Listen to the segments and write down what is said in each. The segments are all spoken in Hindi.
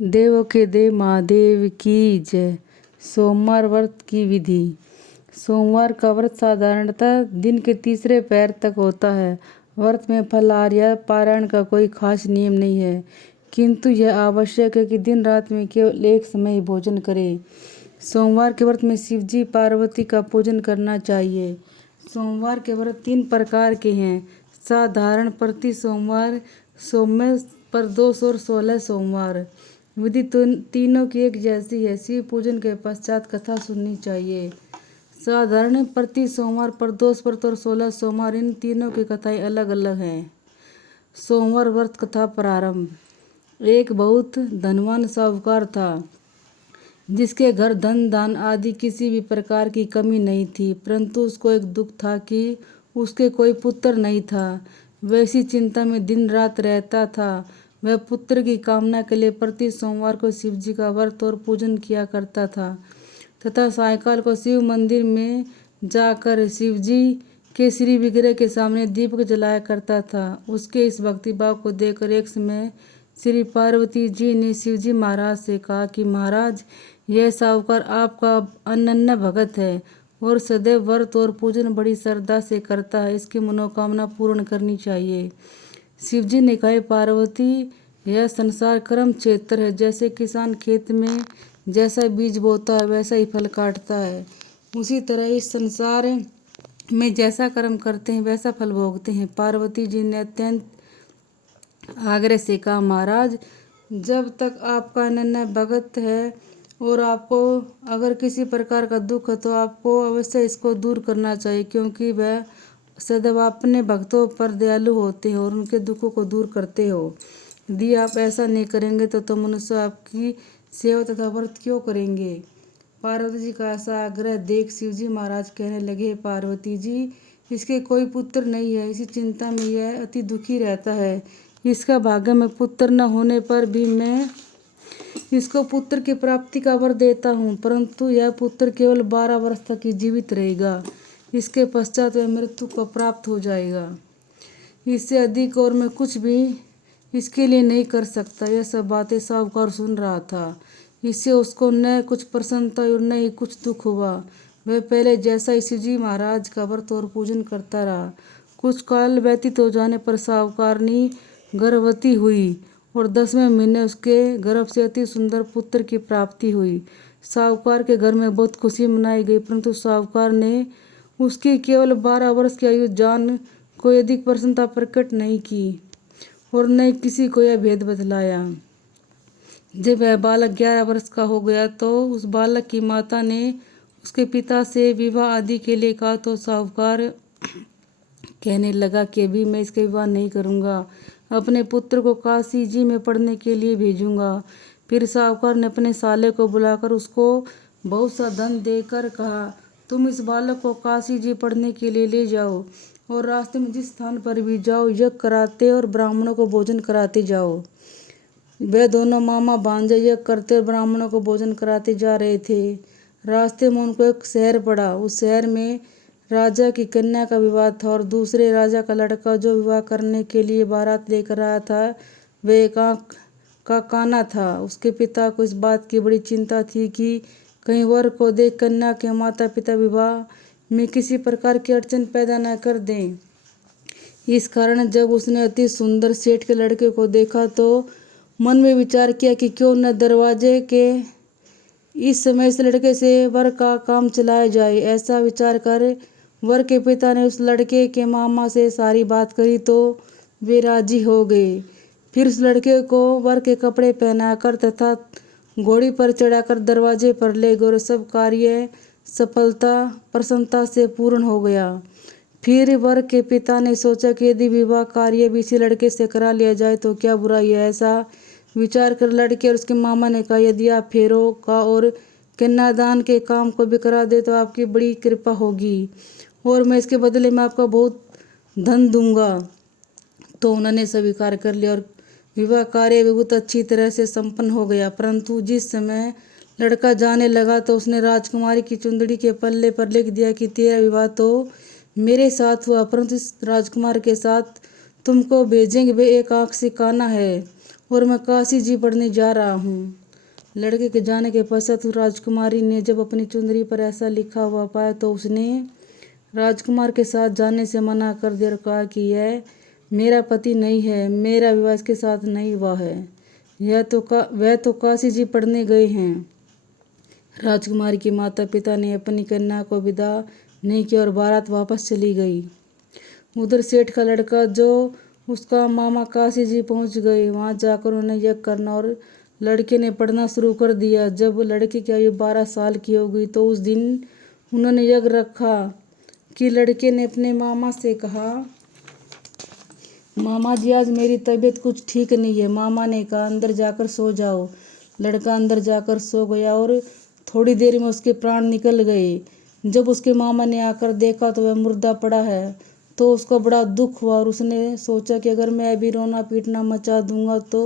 देवों के देव महादेव की जय। सोमवार व्रत की विधि। सोमवार का व्रत साधारणतः दिन के तीसरे पैर तक होता है। व्रत में फलाहार या पारायण का कोई खास नियम नहीं है, किंतु यह आवश्यक है कि दिन रात में केवल एक समय ही भोजन करें। सोमवार के व्रत में शिवजी पार्वती का पूजन करना चाहिए। सोमवार के व्रत 3 प्रकार के हैं: साधारण, प्रति सोमवार, सौम्य, प्रदोष और 16 सोमवार। विधि तीनों की एक जैसी है। शिव पूजन के पश्चात कथा सुननी चाहिए। साधारण, प्रति सोमवार, प्रदोष व्रत और 16 सोमवार, इन तीनों की कथाएं अलग अलग हैं। सोमवार व्रत कथा प्रारंभ। एक बहुत धनवान साहूकार था, जिसके घर धन दान आदि किसी भी प्रकार की कमी नहीं थी, परंतु उसको एक दुख था कि उसके कोई पुत्र नहीं था। वह इसी चिंता में दिन रात रहता था। वह पुत्र की कामना के लिए प्रति सोमवार को शिवजी का व्रत और पूजन किया करता था तथा सायंकाल को शिव मंदिर में जाकर शिवजी के श्री विग्रह के सामने दीपक जलाया करता था। उसके इस भक्तिभाव को देखकर एक समय श्री पार्वती जी ने शिवजी महाराज से कहा कि महाराज, यह साहूकार आपका अनन्य भगत है और सदैव व्रत और पूजन बड़ी श्रद्धा से करता है। इसकी मनोकामना पूर्ण करनी चाहिए। शिवजी ने कहा, पार्वती, यह संसार कर्म क्षेत्र है। जैसे किसान खेत में जैसा बीज बोता है वैसा ही फल काटता है, उसी तरह इस संसार में जैसा कर्म करते हैं वैसा फल भोगते हैं। पार्वती जी ने अत्यंत आग्रह से कहा, महाराज, जब तक आपका अनन्य भगत है और आपको अगर किसी प्रकार का दुख है तो आपको अवश्य इसको दूर करना चाहिए, क्योंकि वह सदैव अपने भक्तों पर दयालु होते हैं और उनके दुखों को दूर करते हो। यदि आप ऐसा नहीं करेंगे तो मनुष्य आपकी सेवा तथा व्रत क्यों करेंगे। पार्वती जी का ऐसा आग्रह देख शिवजी महाराज कहने लगे, पार्वती जी, इसके कोई पुत्र नहीं है। इसी चिंता में यह अति दुखी रहता है। इसका भाग्य में पुत्र न होने पर भी मैं इसको पुत्र की प्राप्ति का वर देता हूँ, परंतु यह पुत्र केवल 12 वर्ष तक ही जीवित रहेगा। इसके पश्चात वह मृत्यु को प्राप्त हो जाएगा। इससे अधिक और मैं कुछ भी इसके लिए नहीं कर सकता। यह सब बातें साहूकार सुन रहा था। इससे उसको न कुछ प्रसन्नता और न ही कुछ दुख हुआ। वह पहले जैसा ही शिवजी महाराज का व्रत और पूजन करता रहा। कुछ काल व्यतीत हो जाने पर साहूकारनी गर्भवती हुई और 10वें महीने उसके गर्भ से अति सुंदर पुत्र की प्राप्ति हुई। साहूकार के घर में बहुत खुशी मनाई गई, परंतु साहूकार ने उसकी केवल 12 वर्ष की आयु जान कोई अधिक प्रसन्नता प्रकट नहीं की और न किसी को यह भेद बतलाया। जब वह बालक 11 वर्ष का हो गया तो उस बालक की माता ने उसके पिता से विवाह आदि के लिए कहा, तो साहूकार कहने लगा कि अभी मैं इसका विवाह नहीं करूंगा, अपने पुत्र को काशी जी में पढ़ने के लिए भेजूंगा। फिर साहूकार ने अपने साले को बुलाकर उसको बहुत सा धन देकर कहा, तुम इस बालक को काशी जी पढ़ने के लिए ले जाओ और रास्ते में जिस स्थान पर भी जाओ यज्ञ कराते और ब्राह्मणों को भोजन कराते जाओ। वे दोनों मामा भांजे यज्ञ करते और ब्राह्मणों को भोजन कराते जा रहे थे। रास्ते में उनको एक शहर पड़ा। उस शहर में राजा की कन्या का विवाह था और दूसरे राजा का लड़का जो विवाह करने के लिए बारात लेकर आया था वह एक आँख का काना था। उसके पिता को इस बात की बड़ी चिंता थी कि कहीं वर को देख कन्या के माता पिता विवाह में किसी प्रकार की अड़चन पैदा न कर दें। इस कारण जब उसने अति सुंदर सेठ के लड़के को देखा तो मन में विचार किया कि क्यों न दरवाजे के इस समय इस लड़के से वर का काम चलाया जाए। ऐसा विचार कर वर के पिता ने उस लड़के के मामा से सारी बात करी तो वे राजी हो गए। फिर उस लड़के को वर के कपड़े पहनाकर तथा घोड़ी पर चढ़ाकर दरवाजे पर ले गए और सब कार्य सफलता प्रसन्नता से पूर्ण हो गया। फिर वर के पिता ने सोचा कि यदि विवाह कार्य भी इसी लड़के से करा लिया जाए तो क्या बुराई है। ऐसा विचार कर लड़के और उसके मामा ने कहा, यदि आप फेरों का और कन्यादान के काम को भी करा दे तो आपकी बड़ी कृपा होगी और मैं इसके बदले में आपको बहुत धन दूंगा। तो उन्होंने स्वीकार कर लिया और विवाह कार्य बहुत अच्छी तरह से संपन्न हो गया। परंतु जिस समय लड़का जाने लगा तो उसने राजकुमारी की चुंदड़ी के पल्ले पर लिख दिया कि तेरा विवाह तो मेरे साथ हुआ, परंतु इस राजकुमार के साथ तुमको भेजेंगे वे एक आँख से काना है और मैं काशी जी पढ़ने जा रहा हूँ। लड़के के जाने के पश्चात राजकुमारी ने जब अपनी चुंदरी पर ऐसा लिखा हुआ पाया तो उसने राजकुमार के साथ जाने से मना कर दिया और कहा कि यह मेरा पति नहीं है, मेरा विवाह इसके साथ नहीं हुआ है। वह तो काशी जी पढ़ने गए हैं। राजकुमारी के माता पिता ने अपनी कन्या को विदा नहीं किया और बारात वापस चली गई। उधर सेठ का लड़का जो उसका मामा काशी जी पहुंच गए। वहां जाकर उन्होंने यज्ञ करना और लड़के ने पढ़ना शुरू कर दिया। जब लड़के की आयु 12 साल की हो गई तो उस दिन उन्होंने यज्ञ रखा कि लड़के ने अपने मामा से कहा, मामा जी आज मेरी तबीयत कुछ ठीक नहीं है। मामा ने कहा, अंदर जाकर सो जाओ। लड़का अंदर जाकर सो गया और थोड़ी देर में उसके प्राण निकल गए। जब उसके मामा ने आकर देखा तो वह मुर्दा पड़ा है तो उसको बड़ा दुख हुआ और उसने सोचा कि अगर मैं अभी रोना पीटना मचा दूंगा तो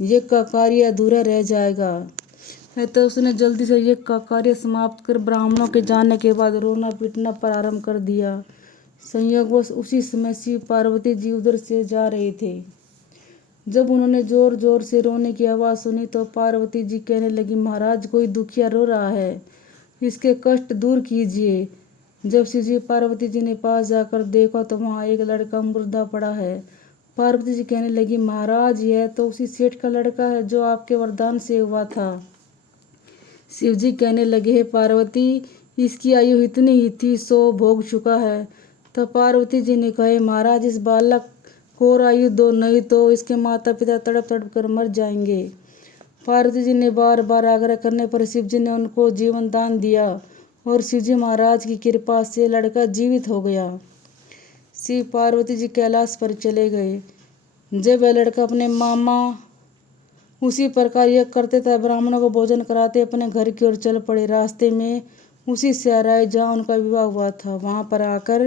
यज्ञ का कार्य अधूरा रह जाएगा। तो उसने जल्दी से यज्ञ का कार्य समाप्त कर ब्राह्मणों के जाने के बाद रोना पीटना प्रारंभ कर दिया। संयोगवश उसी समय शिव पार्वती जी उधर से जा रहे थे। जब उन्होंने जोर जोर से रोने की आवाज़ सुनी तो पार्वती जी कहने लगी, महाराज कोई दुखिया रो रहा है, इसके कष्ट दूर कीजिए। जब शिव जी पार्वती जी ने पास जाकर देखा तो वहाँ एक लड़का मुर्दा पड़ा है। पार्वती जी कहने लगी, महाराज यह तो उसी सेठ का लड़का है जो आपके वरदान से हुआ था। शिव जी कहने लगे, हे पार्वती, इसकी आयु इतनी ही थी, सो भोग चुका है। तब पार्वती जी ने कहा, महाराज इस बालक को और आयु दो, नहीं तो इसके माता पिता तड़प तड़प कर मर जाएंगे। पार्वती जी ने बार बार आग्रह करने पर शिव जी ने उनको जीवन दान दिया और शिव जी महाराज की कृपा से लड़का जीवित हो गया। शिव पार्वती जी कैलाश पर चले गए। जब वह लड़का अपने मामा उसी प्रकार यह करते थे, ब्राह्मणों को भोजन कराते अपने घर की ओर चल पड़े। रास्ते में उसी शहर आए जहाँ उनका विवाह हुआ था। वहाँ पर आकर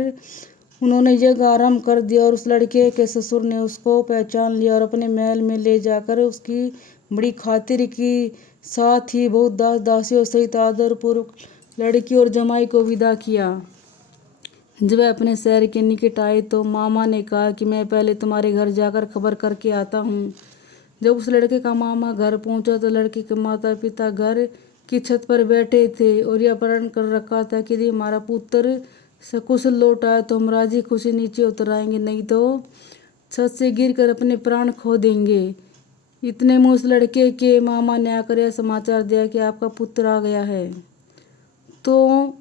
उन्होंने यज्ञ आरंभ कर दिया और उस लड़के के ससुर ने उसको पहचान लिया और अपने महल में ले जाकर उसकी बड़ी खातिर की, साथ ही बहुत दास दासियों सहित आदर पूर्वक लड़की और जमाई को विदा किया। जब वह अपने शहर के निकट आए तो मामा ने कहा कि मैं पहले तुम्हारे घर जाकर खबर करके आता हूँ। जब उस लड़के का मामा घर पहुंचा तो लड़के के माता पिता घर की छत पर बैठे थे और यह प्रण कर रखा था कि यदि हमारा पुत्र सकुशल लौट आए तो हम राजी खुशी नीचे उतर आएंगे, नहीं तो छत से गिरकर अपने प्राण खो देंगे। इतने में उस लड़के के मामा ने आकर यह समाचार दिया कि आपका पुत्र आ गया है। तो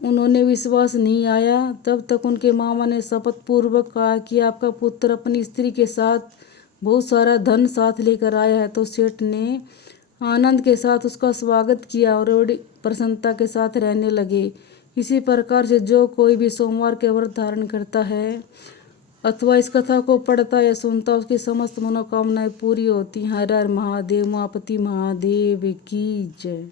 उन्होंने विश्वास नहीं आया। तब तक उनके मामा ने शपथ पूर्वक कहा कि आपका पुत्र अपनी स्त्री के साथ बहुत सारा धन साथ लेकर आया है। तो सेठ ने आनंद के साथ उसका स्वागत किया और बड़ी प्रसन्नता के साथ रहने लगे। इसी प्रकार से जो कोई भी सोमवार के व्रत धारण करता है अथवा इस कथा को पढ़ता या सुनता, उसकी समस्त मनोकामनाएं पूरी होती हैं। हर हर महादेव। उमापति महादेव की जय।